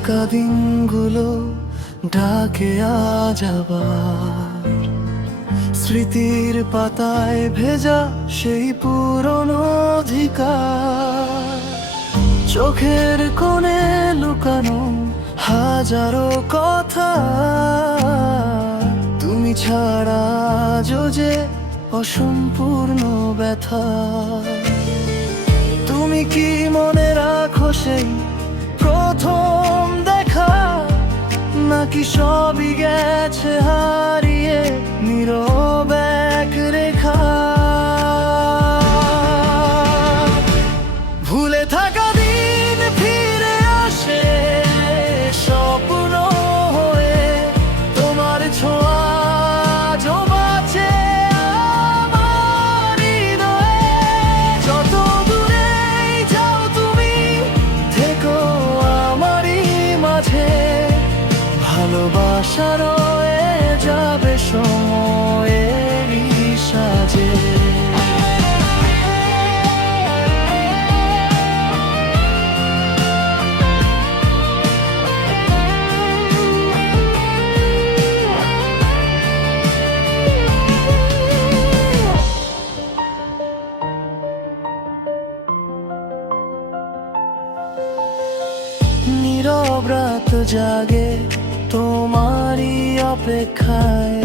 থাকা দিনগুলো ডাকে আজ আবার, স্মৃতির পাতায় ভেজা সেই পুরনো অধিকার। চোখের কোণে লুকানো হাজারো কথা, তুমি ছাড়া আজও যে অসম্পূর্ণ ব্যথা। তুমি কি মনে রাখো সেই প্রথম দেখা, নাকি সবই গেছে হারিয়ে নীরব এক রেখা? ভুলে থাকা দিন ফিরে আসে স্বপ্ন হয়ে, তোমার ছোঁয়া আজও বাঁচে আমার হৃদয়ে। যত দূরেই যাও তুমি থেকো আমারই মাঝে, ভালোবাসা রয়ে যাবে সময়েরই সাজে। নীরব রাত জাগে তোমারই অপেক্ষায়,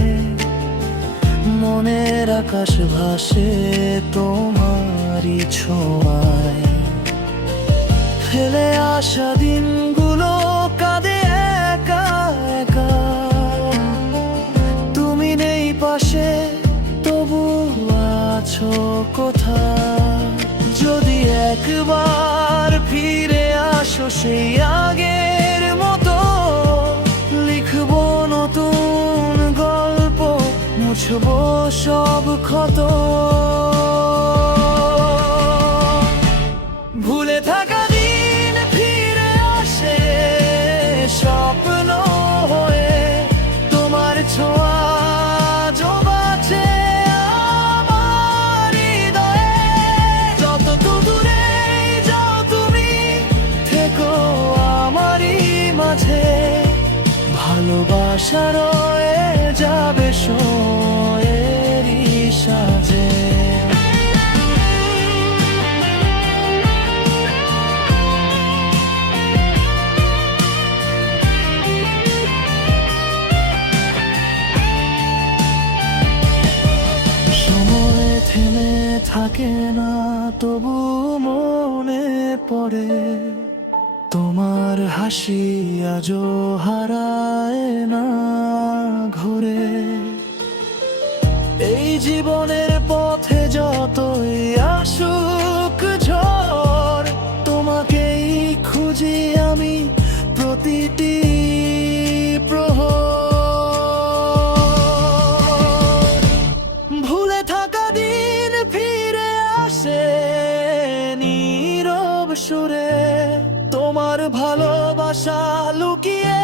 মনের আকাশ ভাসে তোমারই ছোঁয়ায়। ফেলে আসা দিনগুলো কাঁদে একা একা, তুমি নেই পাশে তবু আছো কোথায়। যদি একবার ফিরে আসো সেই আগের মতো, লিখবো নতুন গল্প, মুছবো সব ক্ষত। ভুলে থাকা দিন ফিরে আসে স্বপ্ন হয়ে, তোমার ছোঁয়া আজও বাঁচে আমার হৃদয়ে। যত দূরেই যাও তুমি থেকো আমারই মাঝে, ভালোবাসা রয়ে যাবে সময়েরই সাজে। সময় থেমে থাকে না তবু মনে পড়ে, তোমার হাসি আজও হারায় না ঘুরে। এই জীবনের পথে যতই আসুক ঝড়, তোমাকেই খুঁজি আমি প্রতিটি প্রহর। ভুলে থাকা দিন ফিরে আসে নীরব সুরে, তোমার ভালোবাসা লুকিয়ে